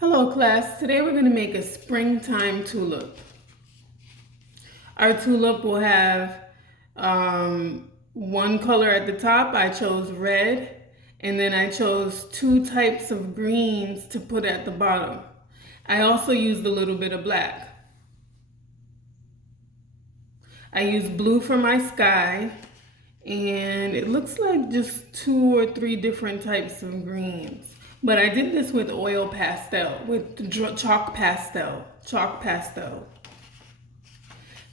Hello class, today we're going to make a springtime tulip. Our tulip will have one color at the top. I chose red, and then I chose two types of greens to put at the bottom. I also used a little bit of black. I used blue for my sky, and it looks like just 2 or 3 different types of greens. But I did this with oil pastel, with chalk pastel.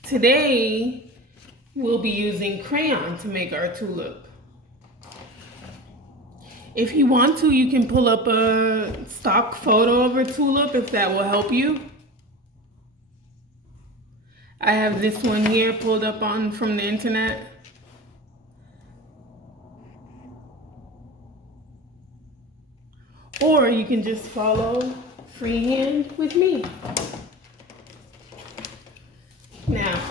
Today, we'll be using crayon to make our tulip. If you want to, you can pull up a stock photo of a tulip if that will help you. I have this one here pulled up from the internet. Or you can just follow freehand with me. Now,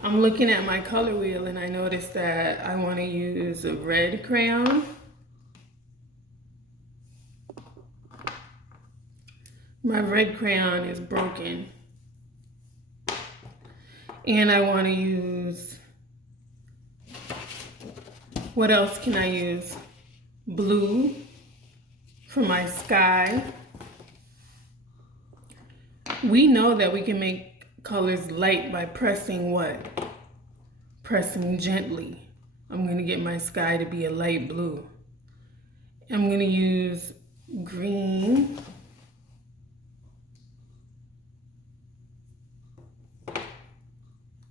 I'm looking at my color wheel and I noticed that I want to use a red crayon. My red crayon is broken. And I want to use, what else can I use? Blue for my sky. We know that we can make colors light by pressing what? Pressing gently. I'm going to get my sky to be a light blue. I'm going to use green.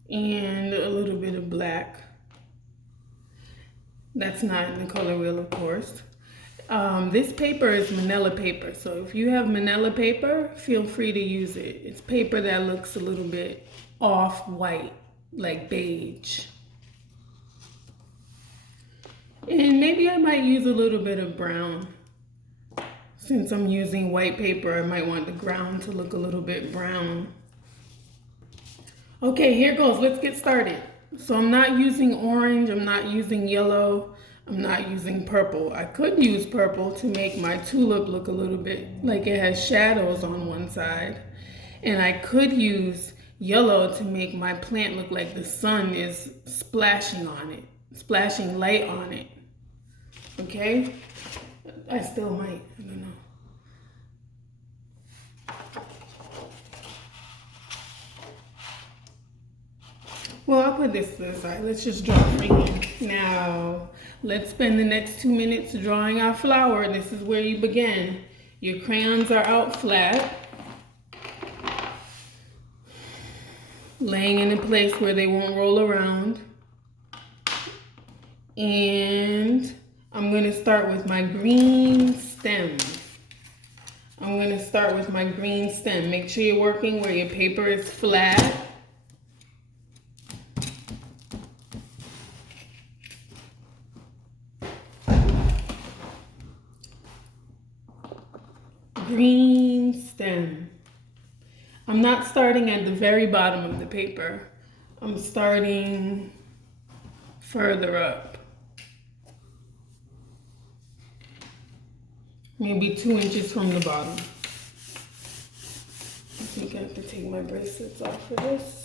And a little bit of black. That's not in the color wheel, of course. This paper is manila paper, so if you have manila paper, feel free to use it. It's paper that looks a little bit off-white, like beige. And maybe I might use a little bit of brown. Since I'm using white paper, I might want the ground to look a little bit brown. Okay, here goes. Let's get started. So I'm not using orange, I'm not using yellow, I'm not using purple. I could use purple to make my tulip look a little bit like it has shadows on one side. And I could use yellow to make my plant look like the sun is splashing on it, splashing light on it. Okay? I still might, I don't know. Well, I'll put this to the side. Let's just draw freehand. Now, let's spend the next 2 minutes drawing our flower. This is where you begin. Your crayons are out flat, laying in a place where they won't roll around. And I'm going to start with my green stem. Make sure you're working where your paper is flat. Green stem. I'm not starting at the very bottom of the paper. I'm starting further up. Maybe 2 inches from the bottom. I think I have to take my bracelets off for this.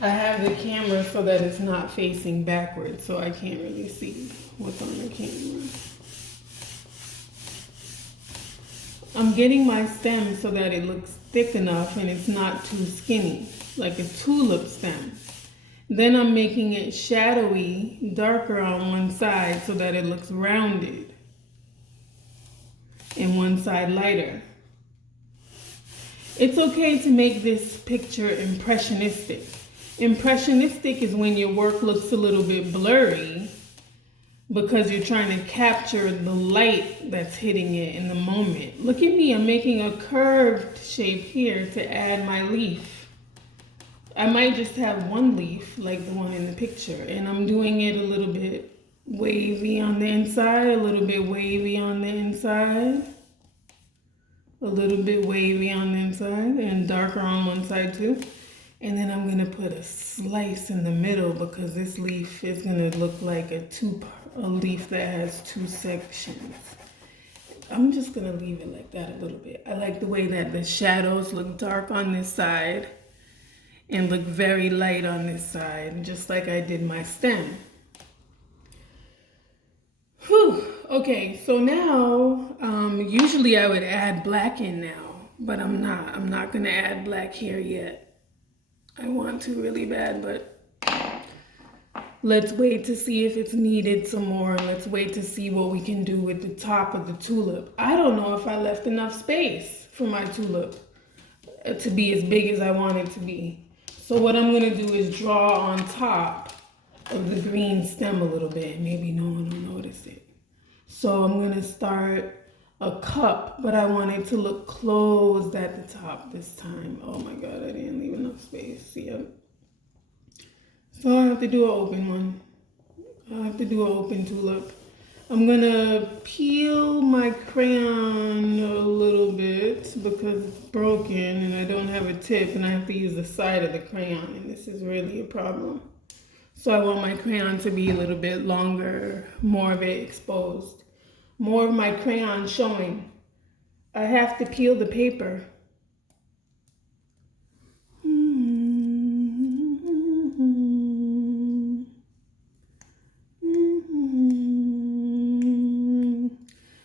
I have the camera so that it's not facing backwards, so I can't really see what's on the camera. I'm getting my stem so that it looks thick enough and it's not too skinny, like a tulip stem. Then I'm making it shadowy, darker on one side so that it looks rounded, and one side lighter. It's okay to make this picture impressionistic. Impressionistic is when your work looks a little bit blurry because you're trying to capture the light that's hitting it in the moment. Look at me, I'm making a curved shape here to add my leaf. I might just have one leaf like the one in the picture, and I'm doing it a little bit wavy on the inside, a little bit wavy on the inside, a little bit wavy on the inside, and darker on one side too. And then I'm gonna put a slice in the middle because this leaf is gonna look like a leaf that has two sections. I'm just gonna leave it like that a little bit. I like the way that the shadows look dark on this side and look very light on this side, just like I did my stem. Whew. Okay, so now, usually I would add black in now, but I'm not. I'm not gonna add black here yet. I want to really bad, but let's wait to see if it's needed some more. Let's wait to see what we can do with the top of the tulip. I don't know if I left enough space for my tulip to be as big as I want it to be. So what I'm gonna do is draw on top of the green stem a little bit. Maybe no one will notice it. So I'm gonna start a cup, but I want it to look closed at the top this time. Oh my God, I didn't leave enough space. See, so I have to do an open one. I have to do an open tulip. I'm gonna peel my crayon a little bit because it's broken and I don't have a tip and I have to use the side of the crayon, and this is really a problem. So I want my crayon to be a little bit longer, more of it exposed. More of my crayon showing. I have to peel the paper.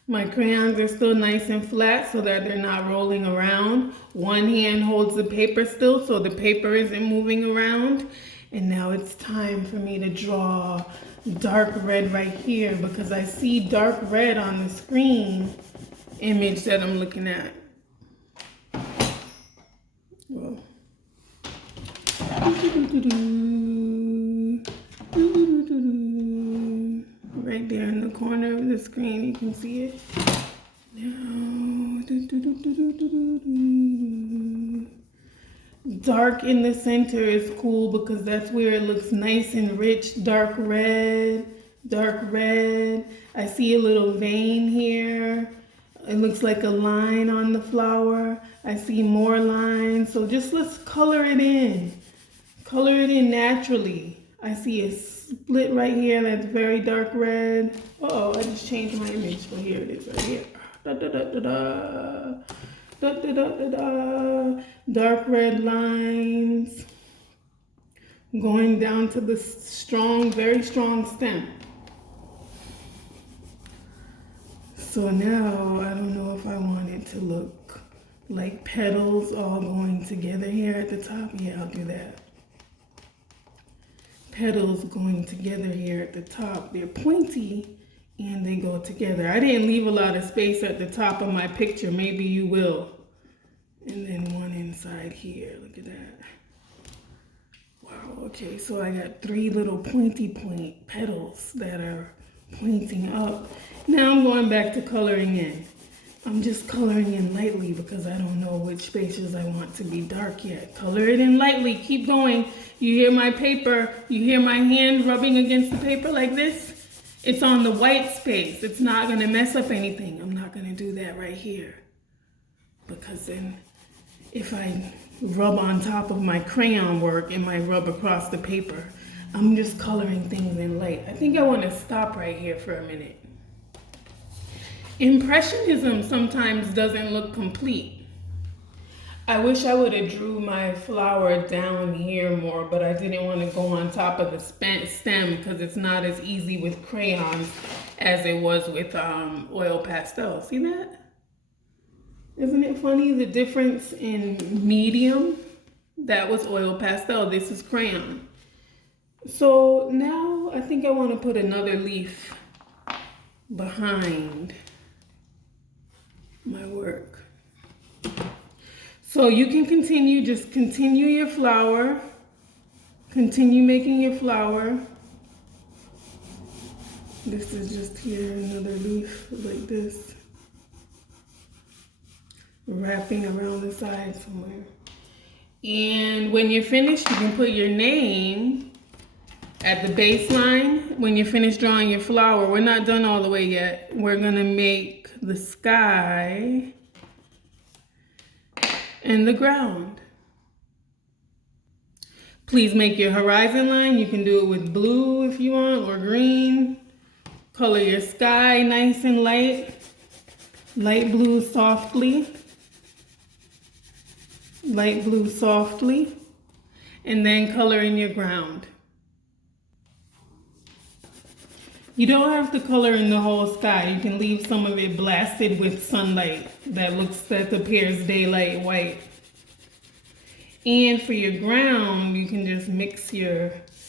My crayons are still nice and flat so that they're not rolling around. One hand holds the paper still so the paper isn't moving around. And now it's time for me to draw dark red right here because I see dark red on the screen image that I'm looking at. Whoa. Right there in the corner of the screen, you can see it. Now, dark in the center is cool because that's where it looks nice and rich. Dark red, dark red. I see a little vein here. It looks like a line on the flower. I see more lines. So just let's color it in. Color it in naturally. I see a split right here that's very dark red. Uh-oh, I just changed my image. But here it is right here. Da, da, da, da, da. Da, da, da, da, da. Dark red lines going down to the strong, very strong stem. So now I don't know if I want it to look like petals all going together here at the top. Yeah, I'll do that. Petals going together here at the top. They're pointy and they go together. I didn't leave a lot of space at the top of my picture. Maybe you will. And then one inside here. Look at that. Wow, okay, so I got three little pointy petals that are pointing up. Now I'm going back to coloring in. I'm just coloring in lightly because I don't know which spaces I want to be dark yet. Color it in lightly, keep going. You hear my paper, you hear my hand rubbing against the paper like this? It's on the white space. It's not gonna mess up anything. I'm not gonna do that right here because then if I rub on top of my crayon work, it might rub across the paper. I'm just coloring things in light. I think I want to stop right here for a minute. Impressionism sometimes doesn't look complete. I wish I would have drew my flower down here more, but I didn't want to go on top of the stem because it's not as easy with crayons as it was with oil pastel. See that? Isn't it funny the difference in medium? That was oil pastel, this is crayon. So now I think I want to put another leaf behind my work. So you can continue, just continue your flower. Continue making your flower. This is just here, another leaf like this. Wrapping around the side somewhere. And when you're finished, you can put your name at the baseline. When you're finished drawing your flower, we're not done all the way yet. We're gonna make the sky and the ground. Please make your horizon line. You can do it with blue if you want, or green. Color your sky nice and light. Light blue softly. Light blue softly. And then color in your ground. You don't have to color in the whole sky. You can leave some of it blasted with sunlight that appears daylight white. And for your ground, you can just mix your